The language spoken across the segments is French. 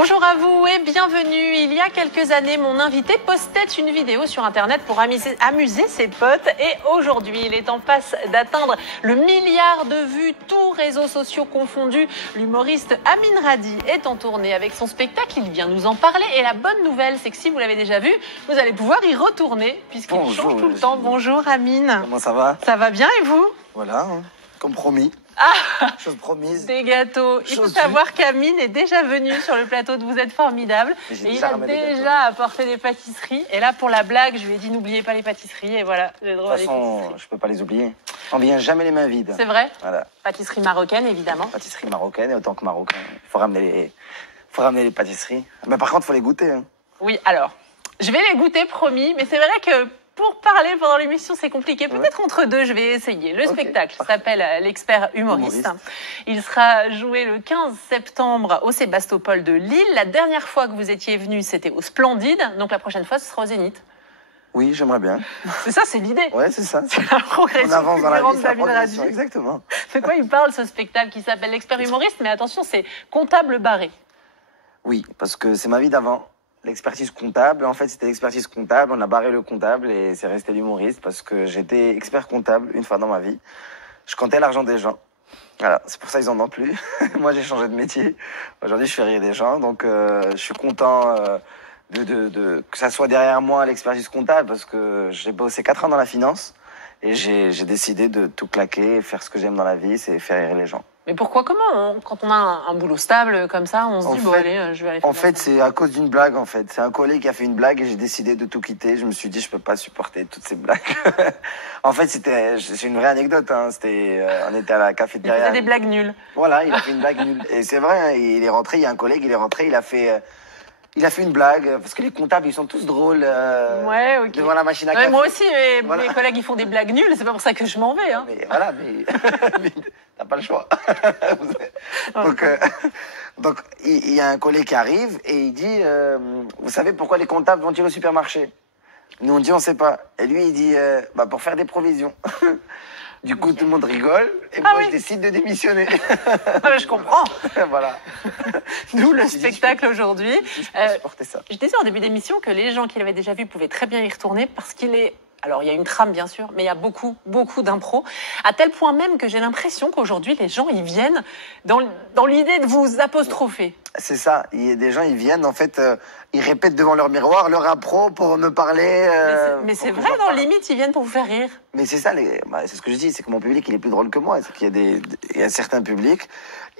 Bonjour à vous et bienvenue. Il y a quelques années, mon invité postait une vidéo sur Internet pour amuser ses potes. Et aujourd'hui, il est en passe d'atteindre le milliard de vues, tous réseaux sociaux confondus. L'humoriste Amin Radi est en tournée avec son spectacle. Il vient nous en parler. Et la bonne nouvelle, c'est que si vous l'avez déjà vu, vous allez pouvoir y retourner puisqu'il change tout le temps. Bonjour Amin. Comment ça va? Ça va bien et vous? Voilà, comme promis. Chose promise. Des gâteaux. Il faut savoir qu'Amin est déjà venu sur le plateau de Vous êtes formidable. Et il a déjà apporté des pâtisseries. Et là, pour la blague, je lui ai dit n'oubliez pas les pâtisseries. Et voilà, j'ai le droit à des pâtisseries. De toute façon, je peux pas les oublier. On vient jamais les mains vides. C'est vrai? Voilà. Pâtisserie marocaine, évidemment. Pâtisserie marocaine, et autant que marocain. Il faut ramener les pâtisseries. Mais par contre, il faut les goûter. Hein. Oui, alors, je vais les goûter, promis. Mais c'est vrai que pour parler pendant l'émission, c'est compliqué. Peut-être entre deux, je vais essayer. Le spectacle s'appelle L'expert humoriste. Il sera joué le 15 septembre au Sébastopol de Lille. La dernière fois que vous étiez venu, c'était au Splendide. Donc la prochaine fois, ce sera au Zénith. Oui, j'aimerais bien. C'est ça, c'est l'idée. Ouais, c'est ça. C'est la progression. On avance dans la vie, d'Amin Radi. Exactement. De quoi il parle, ce spectacle qui s'appelle L'expert humoriste? Mais attention, c'est comptable barré. Oui, parce que c'est ma vie d'avant. L'expertise comptable, en fait, c'était l'expertise comptable. On a barré le comptable et c'est resté l'humoriste parce que j'étais expert comptable une fois dans ma vie. Je comptais l'argent des gens. Voilà, c'est pour ça qu'ils en ont plus. Moi, j'ai changé de métier. Aujourd'hui, je fais rire des gens, donc je suis content que ça soit derrière moi l'expertise comptable parce que j'ai bossé 4 ans dans la finance et j'ai décidé de tout claquer et faire ce que j'aime dans la vie, c'est faire rire les gens. Mais pourquoi, quand on a un boulot stable comme ça, on se dit, bon, allez, je vais aller faire. En fait, c'est à cause d'une blague, en fait. C'est un collègue qui a fait une blague et j'ai décidé de tout quitter. Je me suis dit, je peux pas supporter toutes ces blagues. En fait, c'est une vraie anecdote, hein. On était à la cafétéria. Il faisait des blagues nulles. Voilà, il a fait une blague nulle. Et c'est vrai, hein, il est rentré, il y a un collègue, il est rentré, il a fait une blague, parce que les comptables, ils sont tous drôles ouais, okay. Devant la machine à café. Moi aussi, mes collègues, ils font des blagues nulles, c'est pas pour ça que je m'en vais. Hein. Mais voilà, mais t'as pas le choix. Donc, il y a un collègue qui arrive et il dit, vous savez pourquoi les comptables vont-ils au supermarché? Nous, on dit, on sait pas. Et lui, il dit, pour faire des provisions. Du coup, tout le monde rigole et moi, je décide de démissionner. Je comprends. Voilà. D'où le spectacle aujourd'hui. Je peux supporter ça. Je disais en début d'émission que les gens qui l'avaient déjà vu pouvaient très bien y retourner parce qu'il est... Alors, il y a une trame, bien sûr, mais il y a beaucoup, beaucoup d'impro. À tel point même que j'ai l'impression qu'aujourd'hui, les gens, ils viennent dans l'idée de vous apostropher. C'est ça. Des gens, ils viennent, en fait, ils répètent devant leur miroir leur impro pour me parler. Mais c'est vrai, dans limite, ils viennent pour vous faire rire. Mais c'est ça, c'est ce que je dis, c'est que mon public, il est plus drôle que moi. C'est qu'il y a certains publics,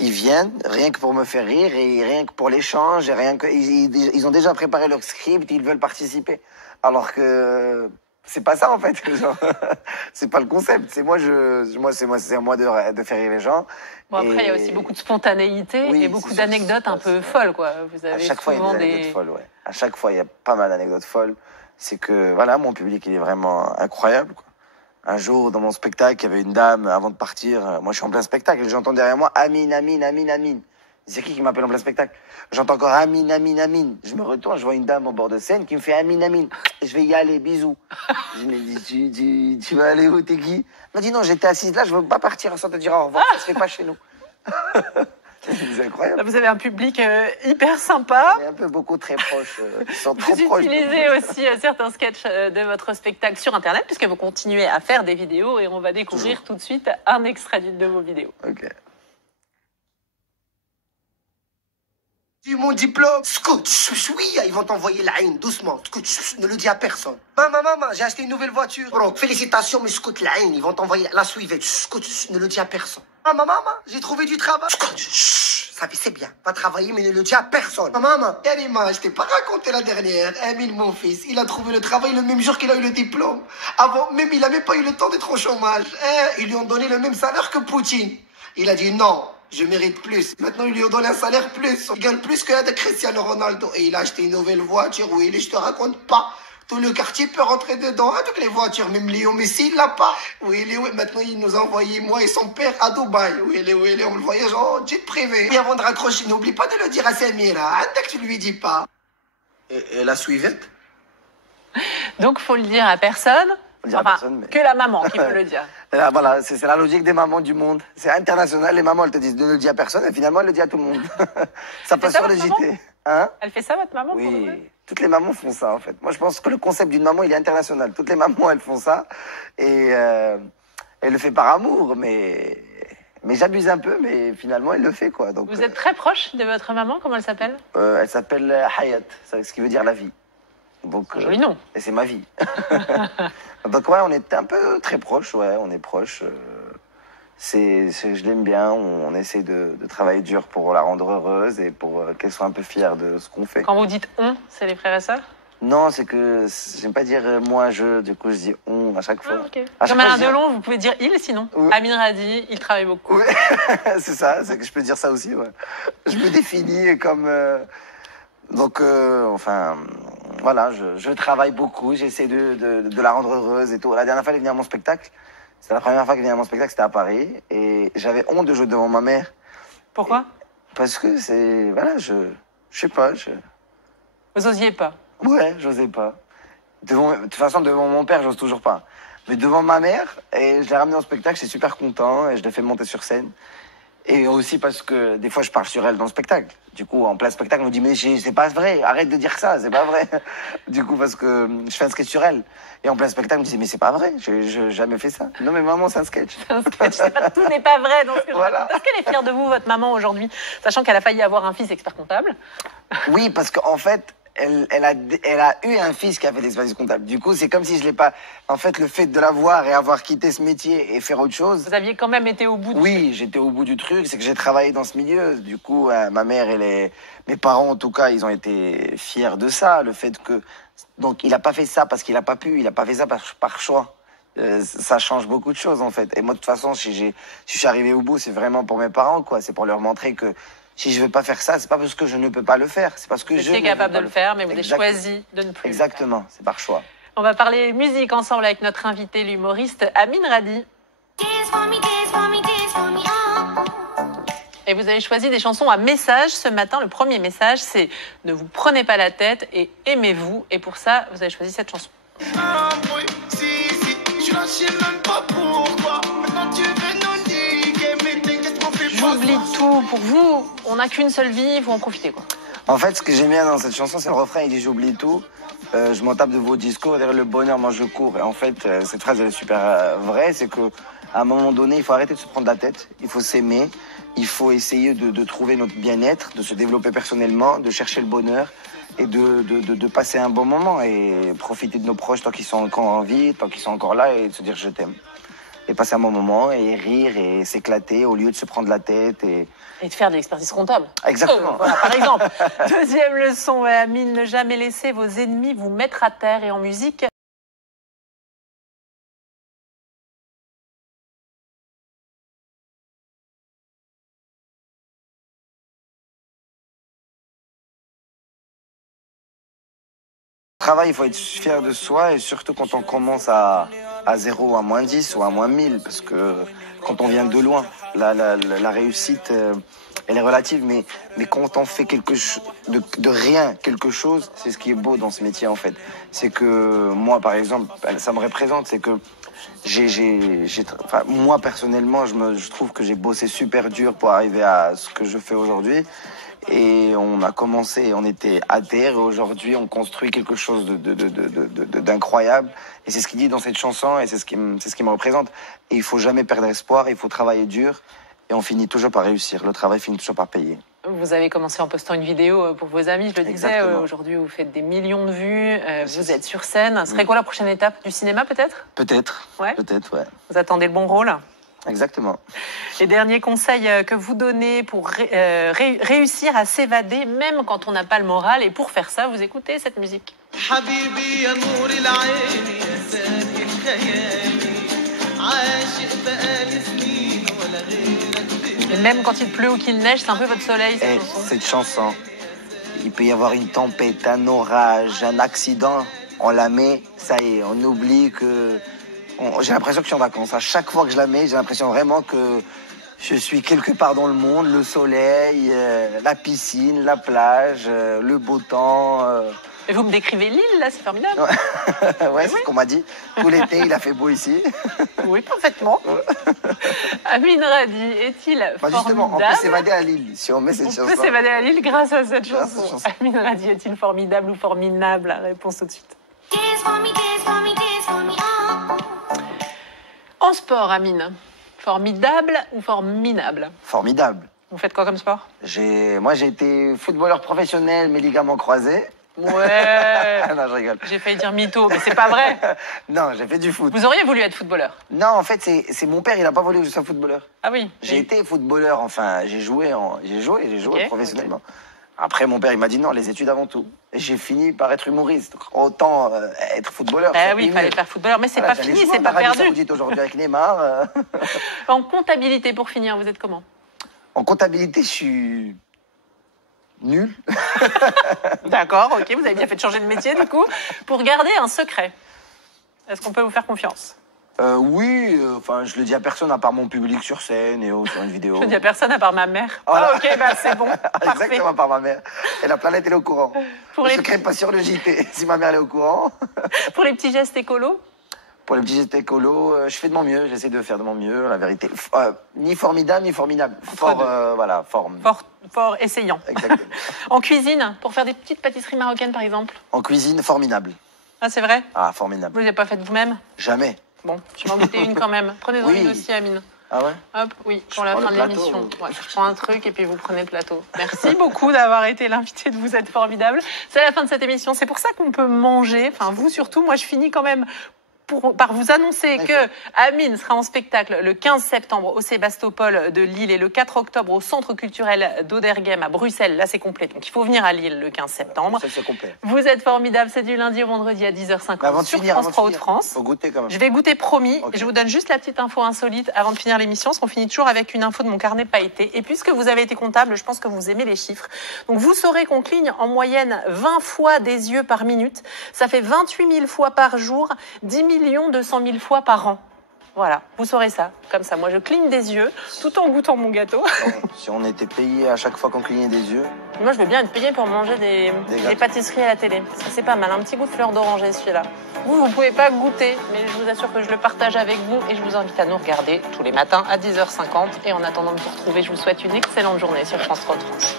ils viennent rien que pour me faire rire et rien que pour l'échange, ils ont déjà préparé leur script, ils veulent participer. Alors que... c'est pas ça en fait, c'est pas le concept. C'est c'est à moi de faire rire les gens. Bon après il y a aussi beaucoup de spontanéité et beaucoup d'anecdotes un peu folles quoi. Vous avez à chaque fois il y a des anecdotes folles, ouais. À chaque fois il y a pas mal d'anecdotes folles. C'est que voilà, mon public il est vraiment incroyable quoi. Un jour dans mon spectacle il y avait une dame avant de partir. Moi je suis en plein spectacle et j'entends derrière moi Amin, Amin, Amin, Amin. C'est qui m'appelle en plein spectacle? J'entends encore Amin, Amin, Amin. Je me retourne, je vois une dame au bord de scène qui me fait Amin, Amin. Je vais y aller, bisous. Je me dis, tu vas aller où, t'es qui? Elle m'a dit non, j'étais assise là, je veux pas partir sans te dire au revoir, ça se fait pas chez nous. C'est incroyable. Vous avez un public hyper sympa. Et un peu beaucoup très proche. Ils sont trop proches. Vous utilisez aussi certains sketchs de votre spectacle sur Internet puisque vous continuez à faire des vidéos et on va découvrir tout de suite un extrait d'une de vos vidéos. Ok. Mon diplôme, scotch, oui, ils vont t'envoyer la haine, doucement, scotch, ne le dis à personne. Maman, j'ai acheté une nouvelle voiture. Bro, félicitations, mais scotch, la haine, ils vont t'envoyer la suivante, scotch, ne le dis à personne. Maman, j'ai trouvé du travail. Scotch, ça c'est bien, va travailler, mais ne le dis à personne. Maman, Karima, je t'ai pas raconté la dernière. Emile, mon fils, il a trouvé le travail le même jour qu'il a eu le diplôme. Avant, même il a même pas eu le temps d'être au chômage. Ils lui ont donné le même salaire que Poutine. Il a dit non. Je mérite plus. Maintenant, ils lui ont donné un salaire plus. Il gagne plus que de Cristiano Ronaldo. Et il a acheté une nouvelle voiture. Oui, je te raconte pas. Tout le quartier peut rentrer dedans avec les voitures. Même Léo Messi, il l'a pas. Oui, maintenant, il nous a envoyé, moi et son père, à Dubaï. Oui, on le voyage en jet privé. Et avant de raccrocher, n'oublie pas de le dire à Samira. Dès que tu lui dis pas. Et la suivante? Donc, faut le dire à personne. Que la maman qui peut le dire. Voilà, c'est la logique des mamans du monde. C'est international, les mamans elles te disent de ne le dire à personne et finalement elles le disent à tout le monde. Ça passe sur le JT. Hein? Elle fait ça, votre maman? pour de vrai Oui, toutes les mamans font ça en fait. Moi je pense que le concept d'une maman il est international. Toutes les mamans elles font ça et elle le fait par amour, mais j'abuse un peu, mais finalement elle le fait quoi. Donc Vous êtes très proche de votre maman, comment elle s'appelle? elle s'appelle Hayat, ce qui veut dire la vie. Donc Joli nom. et c'est ma vie. Donc ouais, on est un peu très proches, ouais, on est proches. Je l'aime bien, on essaie de travailler dur pour la rendre heureuse et pour qu'elle soit un peu fière de ce qu'on fait. Quand vous dites on, c'est les frères et sœurs? Non, c'est que j'aime pas dire moi, je, du coup je dis on à chaque fois. Ah, ok. À chaque Comme fois, Alain je dis- Delon, vous pouvez dire il sinon. Oui. Amin Radi, il travaille beaucoup. Oui, c'est ça, c'est que je peux dire ça aussi, ouais. Je me définis comme... donc, enfin, voilà, je travaille beaucoup, j'essaie de la rendre heureuse et tout. La dernière fois qu'elle est venue à mon spectacle, c'était la première fois qu'elle est venue à mon spectacle, c'était à Paris, et j'avais honte de jouer devant ma mère. Pourquoi? Parce que c'est... Voilà, je sais pas, Vous osiez pas. ouais, j'osais pas. De toute façon, devant mon père, j'ose toujours pas. Mais devant ma mère, et je l'ai ramenée au spectacle, j'étais super content, et je l'ai fait monter sur scène. Et aussi parce que des fois, je parle sur elle dans le spectacle. Du coup, en plein spectacle, on me dit, mais c'est pas vrai, arrête de dire ça, c'est pas vrai. Du coup, parce que je fais un sketch sur elle. Et en plein spectacle, on me dit, mais c'est pas vrai, je jamais fait ça. Non, mais maman, c'est un sketch. Un sketch, tout n'est pas vrai dans ce que je Voilà. raconte. Est-ce qu'elle est fière de vous, votre maman, aujourd'hui, sachant qu'elle a failli avoir un fils expert comptable? Oui, parce qu'en fait, elle a eu un fils qui a fait l'expertise comptable. Du coup, c'est comme si je l'ai pas... En fait, le fait de l'avoir et avoir quitté ce métier et faire autre chose... Vous aviez quand même été au bout de... Oui, j'étais au bout du truc, c'est que j'ai travaillé dans ce milieu. Du coup, ma mère et mes parents, en tout cas, ils ont été fiers de ça. Le fait que... Donc, il n'a pas fait ça parce qu'il n'a pas pu, il n'a pas fait ça par choix. Ça change beaucoup de choses, en fait. Et moi, de toute façon, si je suis arrivé au bout, c'est vraiment pour mes parents, quoi. C'est pour leur montrer que si je veux pas faire ça, c'est pas parce que je ne peux pas le faire. C'est parce que Vous je étiez ne veux capable pas de le faire, mais vous avez Exact- choisi de ne plus. Exactement, c'est par choix. On va parler musique ensemble avec notre invité, l'humoriste Amin Radi. Et vous avez choisi des chansons à message ce matin. Le premier message, c'est ne vous prenez pas la tête et aimez-vous. Et pour ça, vous avez choisi cette chanson. J'oublie tout. Pour vous, on n'a qu'une seule vie, il faut en profiter, quoi. En fait, ce que j'aime bien dans cette chanson, c'est le refrain, il dit j'oublie tout. Je m'en tape de vos discours, derrière le bonheur, moi je cours. Et en fait, cette phrase, elle est super vraie. C'est que à un moment donné, il faut arrêter de se prendre la tête. Il faut s'aimer. Il faut essayer de trouver notre bien-être, de se développer personnellement, de chercher le bonheur et de passer un bon moment et profiter de nos proches tant qu'ils sont encore en vie, tant qu'ils sont encore là et de se dire je t'aime. Et passer un bon moment et rire et s'éclater au lieu de se prendre la tête et... Et de faire de l'expertise comptable. Exactement. Voilà, par exemple. Deuxième leçon, Amine, ne jamais laisser vos ennemis vous mettre à terre. Et en musique, Travail, il faut être fier de soi et surtout quand on commence à 0, à -10 ou à -1000 parce que quand on vient de loin, la réussite, elle est relative, mais quand on fait de rien quelque chose, c'est ce qui est beau dans ce métier en fait. C'est que moi par exemple, ça me représente, c'est que moi personnellement, je trouve que j'ai bossé super dur pour arriver à ce que je fais aujourd'hui. Et on a commencé, on était à terre et aujourd'hui on construit quelque chose d'incroyable. Et c'est ce qu'il dit dans cette chanson et c'est ce qui me représente. Et il faut jamais perdre espoir, il faut travailler dur et on finit toujours par réussir. Le travail finit toujours par payer. vous avez commencé en postant une vidéo pour vos amis, je le disais. Exactement. Aujourd'hui, vous faites des millions de vues, vous êtes sur scène. Ce serait quoi la prochaine étape? Du cinéma peut-être? Peut-être, Ouais. peut-être, ouais. Vous attendez le bon rôle? Exactement. Les derniers conseils que vous donnez pour réussir à s'évader, même quand on n'a pas le moral. Et pour faire ça, vous écoutez cette musique. حبيبي يا نور العين يا ساكن خيالي عاشق بقالي سنين ولا غيرك Et même quand il pleut ou qu'il neige, c'est un peu votre soleil, cette Et chanson. cette chanson, il peut y avoir une tempête, un orage, un accident, on la met, ça y est, on oublie que... J'ai l'impression que je suis en vacances. À chaque fois que je la mets, j'ai l'impression vraiment que je suis quelque part dans le monde. Le soleil, la piscine, la plage, le beau temps. Et vous me décrivez l'île, là, c'est formidable. Ouais, c'est ce qu'on m'a dit. Tout l'été, il a fait beau ici. Oui, parfaitement. Amin Radi est-il Bah, formidable? justement, on peut s'évader à Lille si on met cette On chanson. peut s'évader à Lille grâce à cette Grâce à cette chanson. chanson. Amin Radi est-il formidable ou formidable? La réponse tout de suite. Dance for me, dance for me, dance for me, oh. En sport, Amine, formidable ou formidable? Formidable. Vous faites quoi comme sport? Moi, j'ai été footballeur professionnel, mes ligaments croisés. Ouais. Ah non, je rigole. J'ai failli dire mytho, mais c'est pas vrai. Non, j'ai fait du foot. Vous auriez voulu être footballeur? Non, en fait, c'est mon père, il a pas voulu que je sois footballeur. Ah oui. J'ai été footballeur, enfin, j'ai joué Ok, professionnellement. Après, mon père, il m'a dit non, les études avant tout. Et j'ai fini par être humoriste. Autant être footballeur. Ah ça oui, il paye fallait mieux. faire footballeur, mais c'est Voilà, pas j'allais fini, souvent c'est en pas Arabie perdu. Saoudite aujourd'hui avec Neymar. En comptabilité, pour finir, vous êtes comment? En comptabilité, je suis nul. D'accord, ok, vous avez bien fait de changer de métier du coup. Pour garder un secret, est-ce qu'on peut vous faire confiance? Oui, enfin, je le dis à personne à part mon public sur scène et sur une vidéo. Je ne dis à personne à part ma mère. Voilà. Ah ok, bah c'est bon, parfait. Exactement, par ma mère. Et la planète, elle est au courant. Pour Le les, secret pas sur le JT. Si ma mère elle est au courant. pour les petits gestes écolos, Pour les petits gestes écolos, je fais de mon mieux. J'essaie de faire de mon mieux, la vérité. Ni formidable, ni formidable. Fort, voilà, forme. fort essayant. Exactement. En cuisine, pour faire des petites pâtisseries marocaines par exemple. En cuisine, formidable. Ah c'est vrai? Ah, Vous formidable. ne les avez pas faites vous-même? Jamais. Bon, je vais en goûter une quand même. Prenez-en Oui. une aussi, Amine. Ah ouais? Hop, oui, pour la prends fin le de plateau. l'émission. Ouais, je prends un truc et puis vous prenez le plateau. Merci beaucoup d'avoir été l'invité de Vous êtes formidable. C'est la fin de cette émission. C'est pour ça qu'on peut manger. Enfin, vous surtout. Moi, je finis quand même par vous annoncer que Amine sera en spectacle le 15 septembre au Sébastopol de Lille et le 4 octobre au Centre culturel d'Auderghem à Bruxelles. Là, c'est complet. Donc, il faut venir à Lille le 15 septembre. Ça, c'est complet. Vous êtes formidable. C'est du lundi au vendredi à 10h50 Mais avant de sur finir, France 3 Hauts-de-France. faut goûter quand même. Je vais goûter, promis. Ok. Je vous donne juste la petite info insolite avant de finir l'émission, parce qu'on finit toujours avec une info de mon carnet pailleté. Et puisque vous avez été comptable, je pense que vous aimez les chiffres. Donc vous saurez qu'on cligne en moyenne 20 fois des yeux par minute. Ça fait 28 000 fois par jour, 10 200 000 fois par an. Voilà, vous saurez ça. Comme ça, moi je cligne des yeux tout en goûtant mon gâteau. Si on était payé à chaque fois qu'on clignait des yeux. Moi je veux bien être payée pour manger des gâteaux. pâtisseries à la télé. Parce que c'est pas mal, un petit goût de fleur d'oranger celui-là. Vous pouvez pas goûter, mais je vous assure que je le partage avec vous et je vous invite à nous regarder tous les matins à 10h50. Et en attendant de vous retrouver, je vous souhaite une excellente journée sur France 3 France.